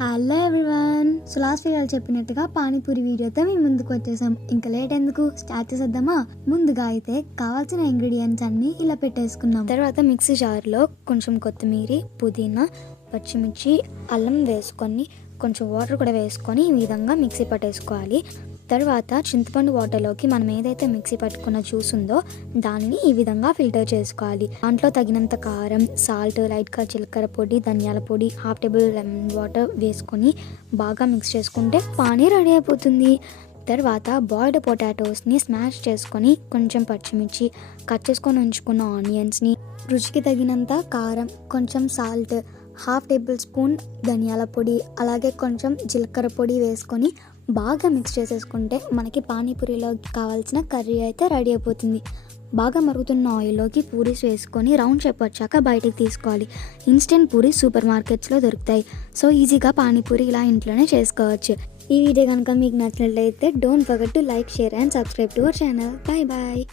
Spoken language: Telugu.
Hello everyone. సో లాస్ట్ వీడియోలో చెప్పినట్టుగా పానీపూరి వీడియోతో మేము ముందుకు వచ్చేసాం. ఇంకా లేట్ ఎందుకు, స్టార్ట్ చేసేద్దామా? ముందుగా అయితే కావాల్సిన ఇంగ్రీడియంట్స్ అన్నీ ఇలా పెట్టేసుకున్నాం. తర్వాత మిక్సీ జార్లో కొంచెం కొత్తిమీర, పుదీనా, పచ్చిమిర్చి, అల్లం వేసుకొని కొంచెం వాటర్ కూడా వేసుకొని ఈ విధంగా మిక్సీ పట్టేసుకోవాలి. తర్వాత చింతపండు వాటర్లోకి మనం ఏదైతే మిక్సీ పట్టుకున్న జ్యూస్ ఉందో దానిని ఈ విధంగా ఫిల్టర్ చేసుకోవాలి. దాంట్లో తగినంత కారం, సాల్ట్, లైట్గా జీలకర్ర పొడి, ధనియాల పొడి, హాఫ్ టేబుల్ లెమన్ వాటర్ వేసుకొని బాగా మిక్స్ చేసుకుంటే పానీ రెడీ అయిపోతుంది. తర్వాత బాయిల్డ్ పొటాటోస్ని స్మాష్ చేసుకొని కొంచెం పచ్చిమిర్చి, కట్ చేసుకొని ఉంచుకున్న ఆనియన్స్ని, రుచికి తగినంత కారం, కొంచెం సాల్ట్, హాఫ్ టేబుల్ స్పూన్ ధనియాల పొడి, అలాగే కొంచెం జీలకర్ర పొడి వేసుకొని బాగా మిక్స్ చేసేసుకుంటే మనకి పానీపూరిలో కావాల్సిన కర్రీ అయితే రెడీ అయిపోతుంది. బాగా మరుగుతున్న ఆయిల్లోకి పూరీస్ వేసుకొని రౌండ్ షేప్ వచ్చాక బయటికి తీసుకోవాలి. ఇన్స్టెంట్ పూరి సూపర్ మార్కెట్స్లో దొరుకుతాయి. సో ఈజీగా పానీపూరి ఇలా ఇంట్లోనే చేసుకోవచ్చు. ఈ వీడియో కనుక మీకు నచ్చినట్లయితే don't forget to like, share and subscribe to our channel. Bye bye.